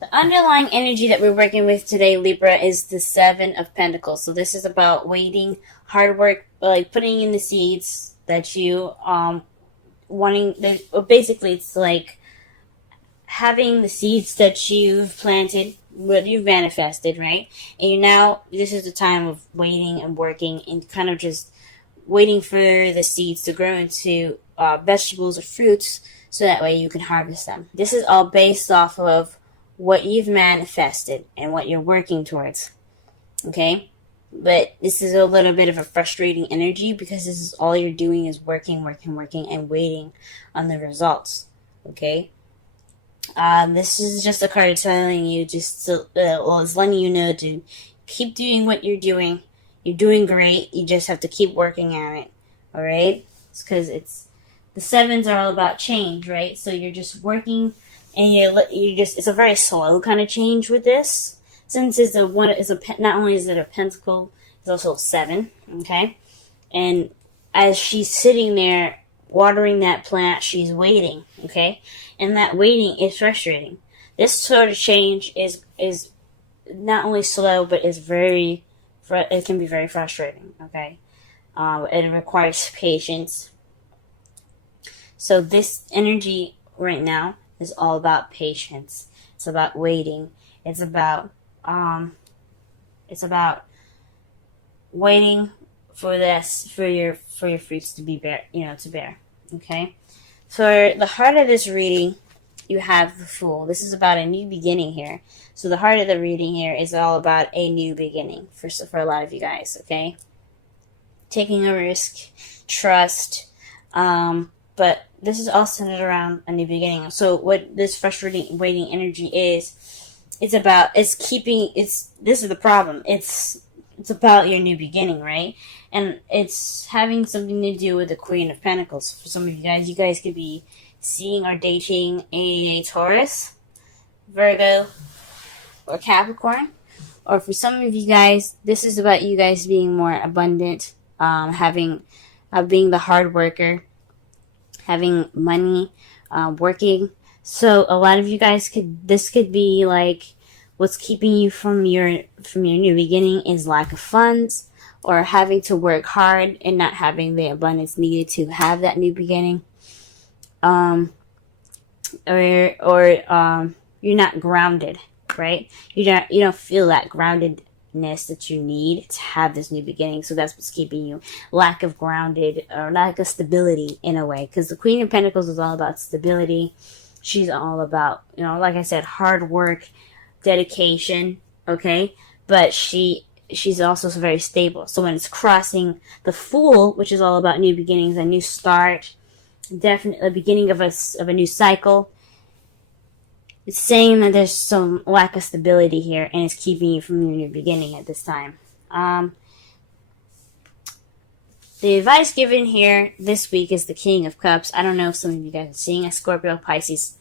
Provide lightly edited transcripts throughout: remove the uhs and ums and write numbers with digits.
The underlying energy that we're working with today, Libra, is the Seven of Pentacles. So this is about waiting, hard work, like putting in the seeds that you wanting. Basically, it's like having the seeds that you've planted, what you've manifested, right? And you now, this is the time of waiting and working and kind of just waiting for the seeds to grow into vegetables or fruits so that way you can harvest them. This is all based off of what you've manifested and what you're working towards. Okay? But this is a little bit of a frustrating energy because this is all you're doing is working, working, working, and waiting on the results. Okay? This is just a card telling you just to, it's letting you know to keep doing what you're doing. You're doing great. You just have to keep working at it. All right? It's because the sevens are all about change, right? So you're just working, and it's a very slow kind of change with this. Since it's not only is it a pentacle, it's also a seven. Okay, and as she's sitting there watering that plant, she's waiting. Okay, and that waiting is frustrating. This sort of change is not only slow, but is it can be very frustrating. Okay, it requires patience. So this energy right now is all about patience. It's about waiting. It's about waiting for your fruits to bear. Okay. For the heart of this reading, you have the Fool. This is about a new beginning here. So the heart of the reading here is all about a new beginning for a lot of you guys. Okay. Taking a risk, trust, but this is all centered around a new beginning. So what this frustrating waiting energy is, this is the problem. It's about your new beginning, right? And it's having something to do with the Queen of Pentacles. For some of you guys could be seeing or dating a Taurus, Virgo, or Capricorn. Or for some of you guys, this is about you guys being more abundant, being the hard worker, having money, working. So a lot of you guys this could be like what's keeping you from your new beginning is lack of funds or having to work hard and not having the abundance needed to have that new beginning. Or you're not grounded, right? You don't feel that groundedness that you need to have this new beginning. So that's what's keeping you lack of grounded or lack of stability in a way. Because the Queen of Pentacles is all about stability. She's all about, like I said, hard work, dedication. Okay, but she's also very stable. So when it's crossing the Fool, which is all about new beginnings, a new start, definitely the beginning of a new cycle. It's saying that there's some lack of stability here, and it's keeping you from your new beginning at this time. The advice given here this week is the King of Cups. I don't know if some of you guys are seeing a Scorpio, Pisces,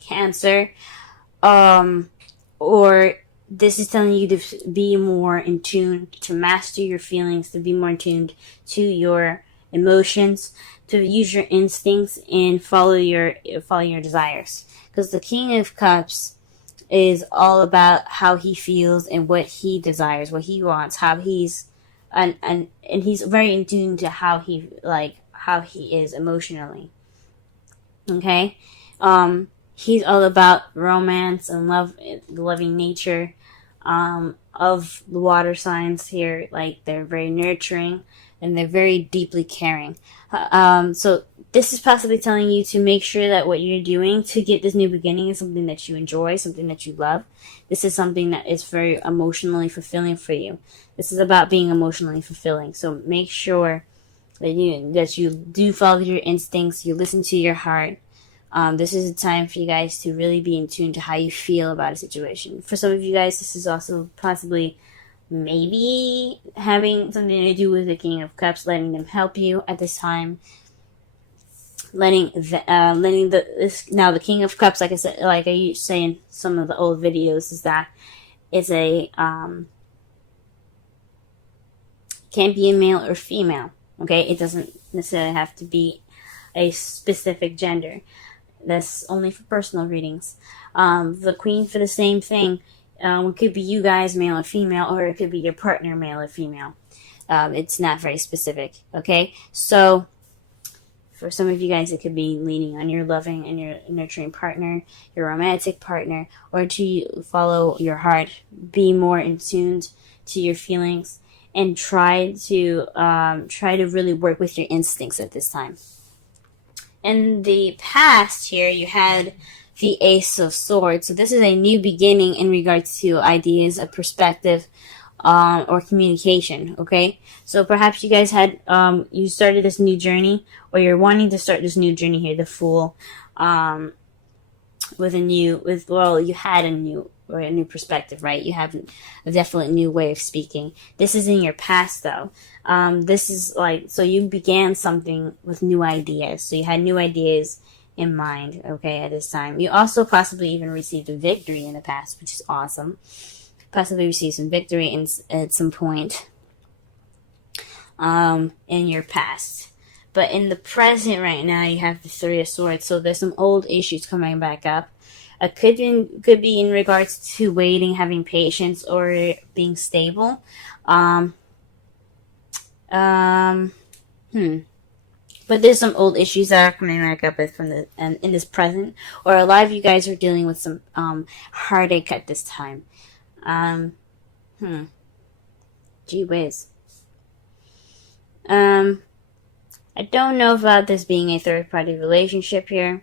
Cancer, or this is telling you to be more in tune, to master your feelings, to be more in tune to your emotions, to use your instincts and follow your desires. Because the King of Cups is all about how he feels and what he desires, what he wants, how he's and he's very in tune to how he is emotionally. Okay? He's all about romance and love, loving nature of the water signs here. Like, they're very nurturing and they're very deeply caring. So this is possibly telling you to make sure that what you're doing to get this new beginning is something that you enjoy, something that you love. This is something that is very emotionally fulfilling for you. This is about being emotionally fulfilling. So make sure that you do follow your instincts, you listen to your heart. This is a time for you guys to really be in tune to how you feel about a situation. For some of you guys, this is also possibly maybe having something to do with the King of Cups, letting them help you at this time. Now the King of Cups, like I said, like I used to say in some of the old videos, is that it's a can't be a male or female. Okay, it doesn't necessarily have to be a specific gender. That's only for personal readings. The Queen for the same thing. It could be you guys, male or female, or it could be your partner, male or female. It's not very specific, okay? So, for some of you guys, it could be leaning on your loving and your nurturing partner, your romantic partner, or to follow your heart, be more in tune to your feelings, and try to really work with your instincts at this time. In the past here, you had the Ace of Swords. So this is a new beginning in regards to ideas, a perspective, or communication, okay? So perhaps you guys had, you started this new journey, or you're wanting to start this new journey here, the Fool, you had a new perspective, right? You have a definite new way of speaking. This is in your past, though. This is so you began something with new ideas. So you had new ideas in mind, okay, at this time. You also possibly even received a victory in the past, which is awesome. Possibly receive some victory at some point in your past. But in the present right now, you have the Three of Swords. So there's some old issues coming back up. It could be in regards to waiting, having patience, or being stable. But there's some old issues that are coming back up in this present, or a lot of you guys are dealing with some heartache at this time. Gee whiz. I don't know about this being a third-party relationship here.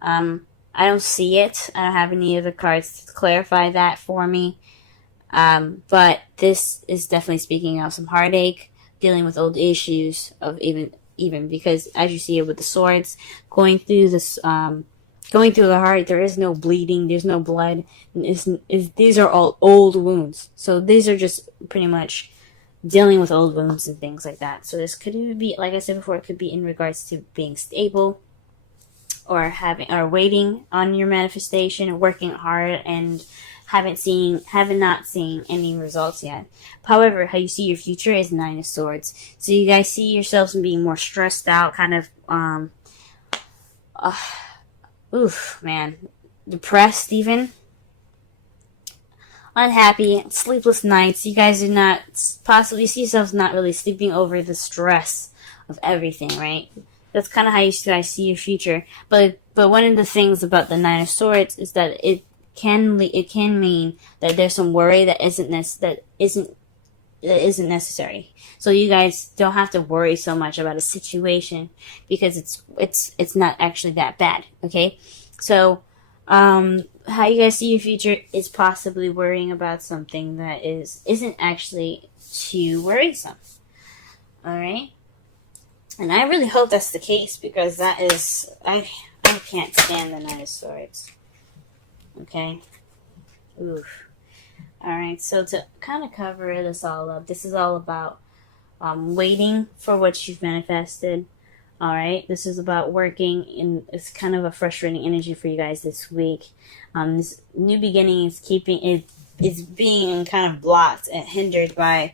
I don't see it. I don't have any other cards to clarify that for me. But this is definitely speaking of some heartache, dealing with old issues of even because as you see it with the swords, going through this, going through the heart, there is no bleeding, there's no blood. These are all old wounds. So these are just pretty much dealing with old wounds and things like that. So this could be, like I said before, it could be in regards to being stable, or waiting on your manifestation, working hard, and haven't not seen any results yet. However, how you see your future is Nine of Swords. So you guys see yourselves being more stressed out, kind of depressed even. Unhappy, sleepless nights. You guys do not possibly see yourselves not really sleeping over the stress of everything, right? That's kind of how you guys see your future. But one of the things about the Nine of Swords is that it can mean that there's some worry that isn't necessary. So you guys don't have to worry so much about a situation because it's not actually that bad. Okay, so how you guys see your future is possibly worrying about something that isn't actually too worrisome. All right. And I really hope that's the case because that is, I can't stand the Nine of Swords. Okay? Oof. Alright, so to kind of cover this all up, this is all about waiting for what you've manifested. Alright? This is about working, and it's kind of a frustrating energy for you guys this week. This new beginning is being kind of blocked and hindered by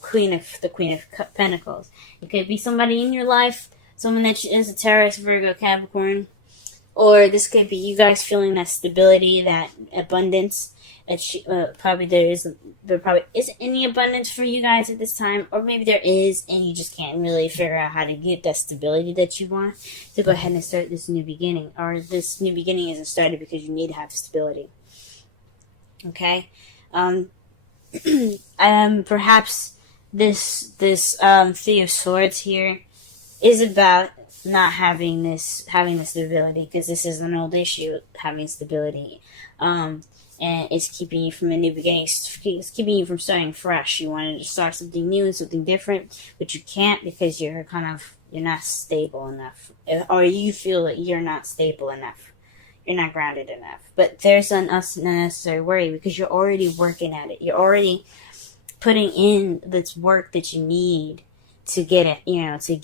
the Queen of Pentacles. It could be somebody in your life, someone that is a Taurus, Virgo, Capricorn, or this could be you guys feeling that stability, that abundance. That there probably isn't any abundance for you guys at this time, or maybe there is, and you just can't really figure out how to get that stability that you want to go ahead and start this new beginning, or this new beginning isn't started because you need to have stability. Okay, perhaps this Three of Swords here is about not having the stability, because this is an old issue, having stability, and it's keeping you from a new beginning. It's keeping you from starting fresh. You wanted to start something new and something different, but you can't because you're not stable enough, or you feel that you're not stable enough. You're not grounded enough. But there's an unnecessary worry because you're already working at it. You're already putting in this work that you need to get it, to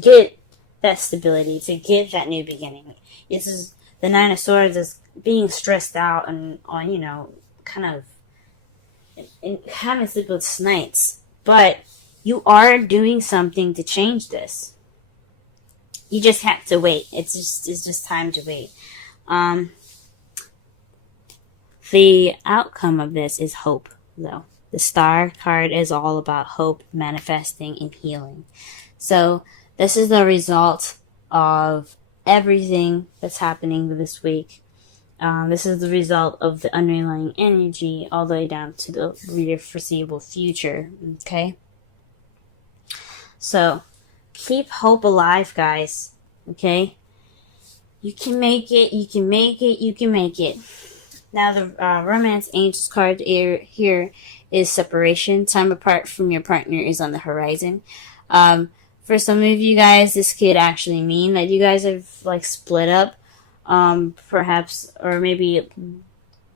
get that stability, to get that new beginning. This is the Nine of Swords is being stressed out and kind of having sleepless nights. But you are doing something to change this. You just have to wait. It's just time to wait. The outcome of this is hope, though. The Star card is all about hope, manifesting, and healing. So this is the result of everything that's happening this week. This is the result of the underlying energy all the way down to the foreseeable future. Okay? So keep hope alive, guys. Okay? You can make it. You can make it. You can make it. Now the Romance Angels card here is separation. Time apart from your partner is on the horizon. For some of you guys, this could actually mean that you guys have like split up. Perhaps, or maybe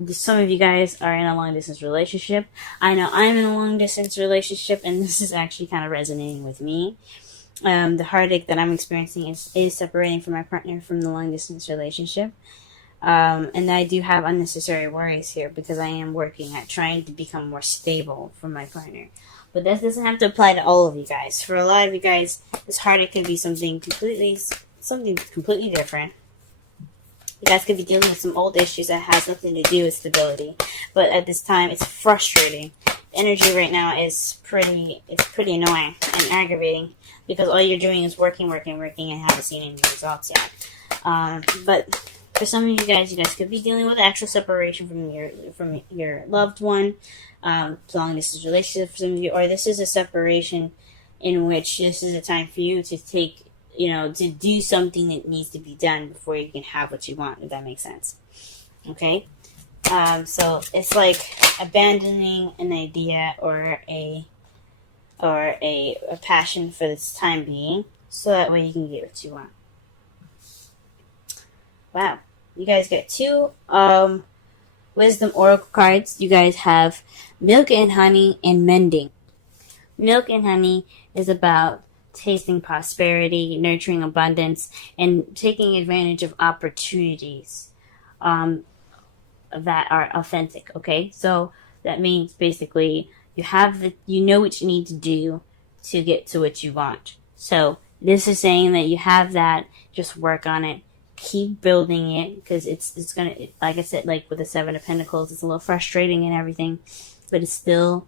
some of you guys are in a long distance relationship. I know I'm in a long distance relationship, and this is actually kind of resonating with me. The heartache that I'm experiencing is separating from my partner from the long distance relationship. And I do have unnecessary worries here because I am working at trying to become more stable for my partner. But this doesn't have to apply to all of you guys. For a lot of you guys, this heartache could be something completely different. You guys could be dealing with some old issues that has nothing to do with stability. But at this time, it's frustrating. Energy right now is pretty annoying and aggravating because all you're doing is working, and haven't seen any results yet. But for some of you guys could be dealing with actual separation from your loved one, long distance relationship for some of you, or this is a separation in which this is a time for you to take, to do something that needs to be done before you can have what you want, if that makes sense. Okay? So it's like abandoning an idea or a passion for this time being, so that way you can get what you want. Wow. You guys get 2 Wisdom Oracle cards. You guys have Milk and Honey and Mending. Milk and Honey is about tasting prosperity, nurturing abundance, and taking advantage of opportunities that are authentic, okay? So that means basically you know what you need to do to get to what you want. So this is saying that you have that, just work on it. Keep building it, because it's gonna, like I said, like with the 7 of Pentacles, it's a little frustrating and everything, but it's still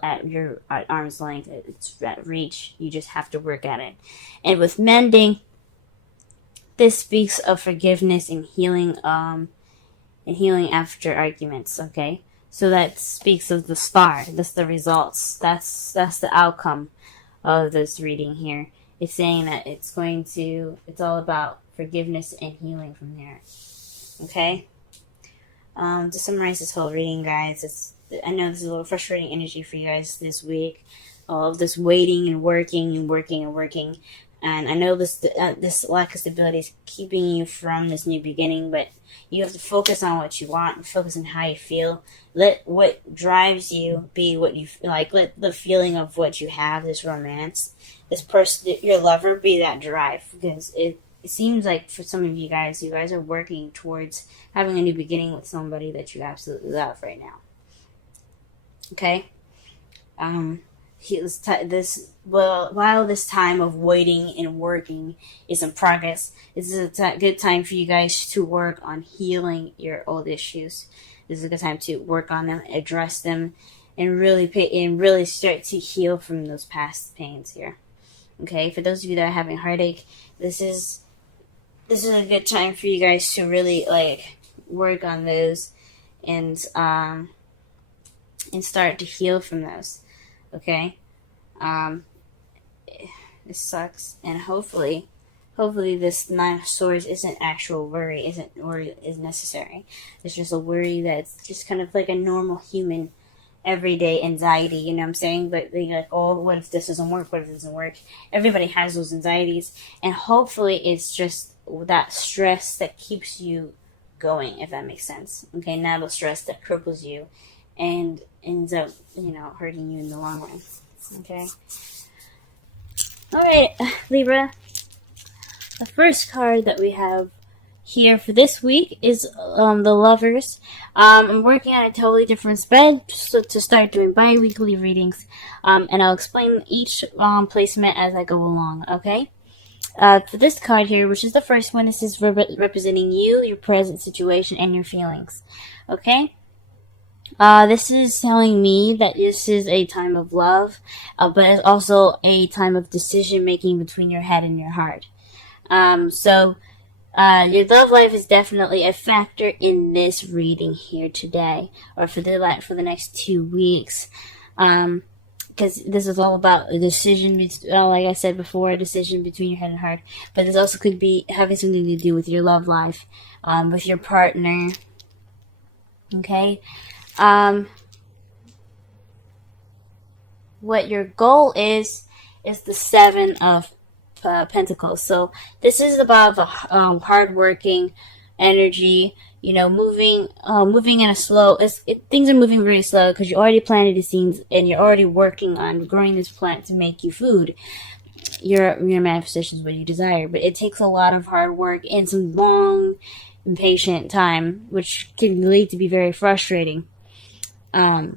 at arm's length. It's at reach. You just have to work at it. And with Mending, this speaks of forgiveness and healing after arguments. Okay, so that speaks of the Star. That's the results. That's the outcome of this reading here. It's saying that it's all about forgiveness and healing from there. Okay? To summarize this whole reading, guys, I know this is a little frustrating energy for you guys this week. All of this waiting and working. And I know this lack of stability is keeping you from this new beginning, but you have to focus on what you want, focus on how you feel. Let what drives you be what you like. Let the feeling of what you have, this romance, this person, your lover, be that drive. Because it seems like for some of you guys are working towards having a new beginning with somebody that you absolutely love right now. Okay? While this time of waiting and working is in progress, this is a good time for you guys to work on healing your old issues. This is a good time to work on them, address them, and really start to heal from those past pains here. Okay, for those of you that are having heartache, this is a good time for you guys to really work on those and start to heal from those. Okay, it sucks, and hopefully this 9 of Swords isn't actual worry, is necessary. It's just a worry that's just kind of like a normal human everyday anxiety, you know what I'm saying? But they're like, oh, what if this doesn't work? What if it doesn't work? Everybody has those anxieties, and hopefully it's just that stress that keeps you going, if that makes sense. Okay, not the stress that cripples you and ends up, hurting you in the long run. Okay. All right, Libra. The first card that we have here for this week is the Lovers. I'm working on a totally different spread to start doing bi-weekly readings, and I'll explain each placement as I go along, okay? for this card here, which is the first one, this is representing you, your present situation, and your feelings. Okay? This is telling me that this is a time of love, but it's also a time of decision making between your head and your heart. Your love life is definitely a factor in this reading here today, or for the next 2 weeks. Because this is all about a decision, like I said before, a decision between your head and heart. But this also could be having something to do with your love life, with your partner. Okay? What your goal is the Seven of Pentacles. So this is about the hardworking energy, moving in a slow. Things are moving very slow because you already planted the seeds and you're already working on growing this plant to make you food. Your manifestation is what you desire, but it takes a lot of hard work and some long, impatient time, which can lead to be very frustrating. This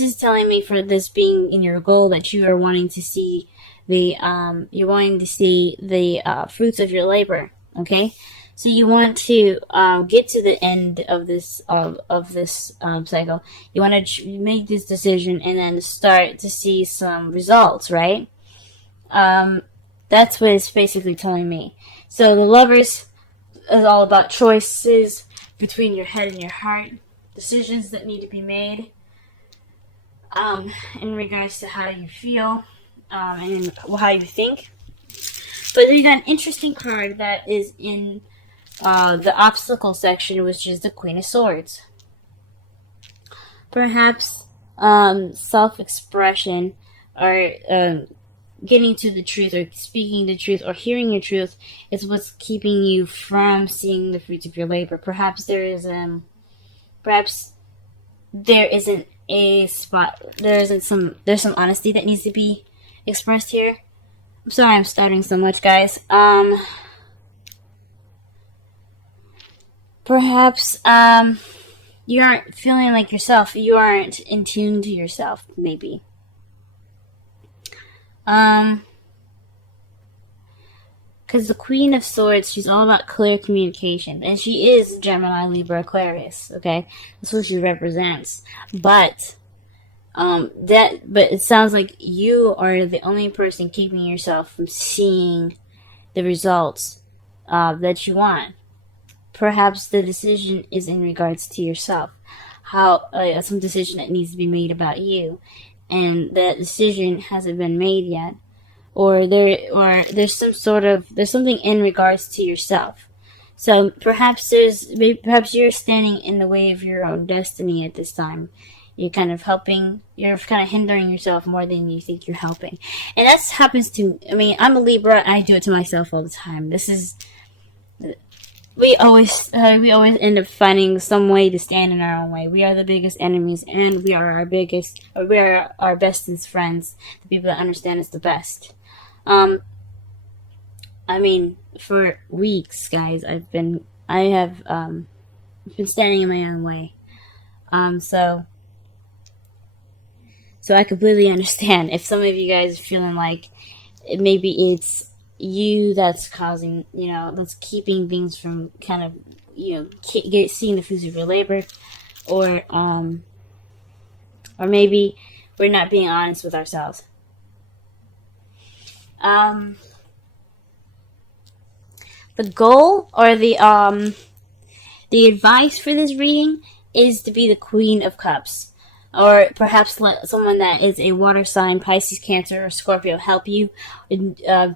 is telling me, for this being in your goal, that you are wanting to see the fruits of your labor. Okay, so you want to get to the end of this cycle. You want to make this decision and then start to see some results, right? That's what it's basically telling me. So the Lovers is all about choices between your head and your heart. Decisions that need to be made in regards to how you feel and how you think. But then you got an interesting card that is in the obstacle section, which is the Queen of Swords. Perhaps self-expression, or getting to the truth, or speaking the truth, or hearing your truth is what's keeping you from seeing the fruits of your labor. Perhaps there's some honesty that needs to be expressed here. I'm sorry I'm starting so much, guys. Perhaps you aren't feeling like yourself. You aren't in tune to yourself, maybe. Because the Queen of Swords, she's all about clear communication. And she is Gemini, Libra, Aquarius, okay? That's what she represents. But it sounds like you are the only person keeping yourself from seeing the results that you want. Perhaps the decision is in regards to yourself. Some decision that needs to be made about you. And that decision hasn't been made yet. Or there's something in regards to yourself. So perhaps you're standing in the way of your own destiny at this time. You're kind of hindering yourself more than you think you're helping. And that happens to, I'm a Libra, and I do it to myself all the time. We always end up finding some way to stand in our own way. We are the biggest enemies, and we are our bestest friends, the people that understand us the best. For weeks, guys, I have been standing in my own way. So I completely understand if some of you guys are feeling like maybe it's you that's causing, that's keeping things from kind of, seeing the fruits of your labor, or maybe we're not being honest with ourselves. The goal, or the advice for this reading is to be the Queen of Cups, or perhaps let someone that is a water sign, Pisces, Cancer, or Scorpio, help you, or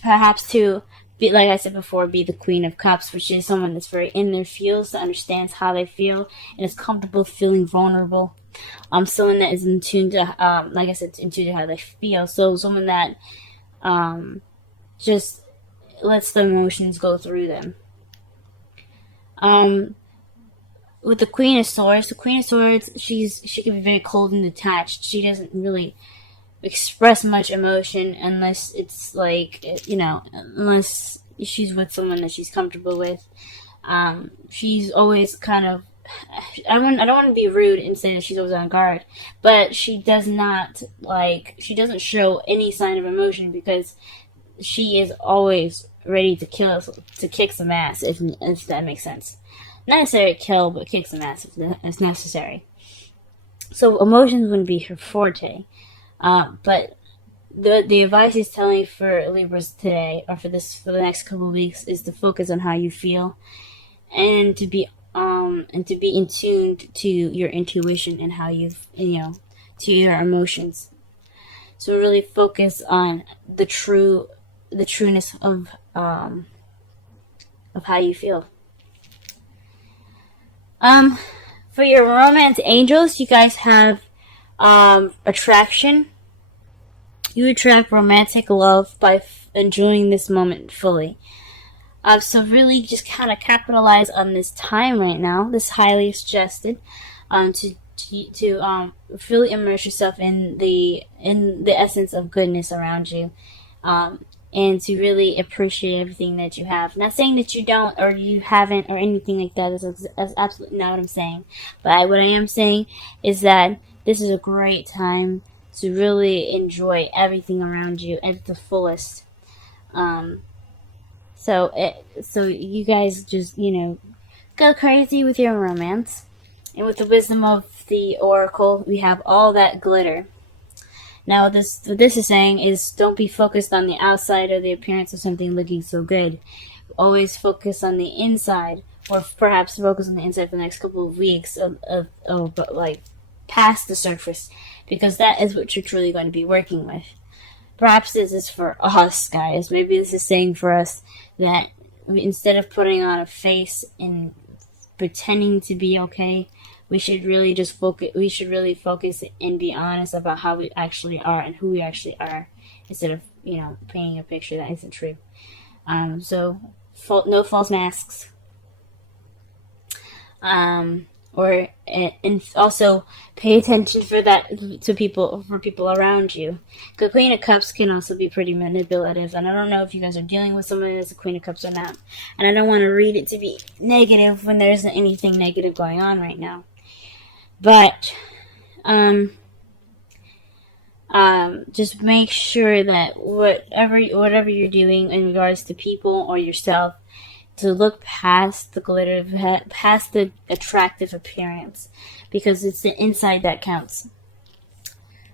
perhaps to be, like I said before, be the Queen of Cups, which is someone that's very in their feels, that understands how they feel, and is comfortable feeling vulnerable. Someone that is in tune to, like I said, in tune to how they feel. So someone that just lets the emotions go through them. With the Queen of Swords, she can be very cold and detached. She doesn't really express much emotion unless it's like, unless she's with someone that she's comfortable with. She's always kind of I don't want to be rude and say that she's always on guard, but she doesn't show any sign of emotion, because she is always ready to kick some ass, if that makes sense. Not necessarily kill, but kick some ass if necessary. So emotions wouldn't be her forte. But the advice he's telling for Libras today, or for the next couple of weeks, is to focus on how you feel, and to be in tune to your intuition and how to your emotions. So really focus on the trueness of how you feel. For your romance angels, you guys have attraction. You attract romantic love by enjoying this moment fully. So really just kind of capitalize on this time right now. This highly suggested to really immerse yourself in the essence of goodness around you, and to really appreciate everything that you have. Not saying that you don't, or you haven't, or anything like that. That's absolutely not what I'm saying. But what I am saying is that this is a great time to really enjoy everything around you at the fullest. So you guys just, go crazy with your romance. And with the wisdom of the oracle, we have all that glitter. Now, what this is saying is, don't be focused on the outside or the appearance of something looking so good. Always focus on the inside, or perhaps focus on the inside for the next couple of weeks but like past the surface, because that is what you're truly going to be working with. Perhaps this is for us, guys. Maybe this is saying for us that instead of putting on a face and pretending to be okay, we should really just focus. We should really focus and be honest about how we actually are and who we actually are, instead of painting a picture that isn't true. So no false masks. And also pay attention to people around you. The Queen of Cups can also be pretty manipulative, and I don't know if you guys are dealing with someone that's a Queen of Cups or not. And I don't want to read it to be negative when there isn't anything negative going on right now. But just make sure that whatever you're doing in regards to people or yourself, to look past the glitter, past the attractive appearance, because it's the inside that counts.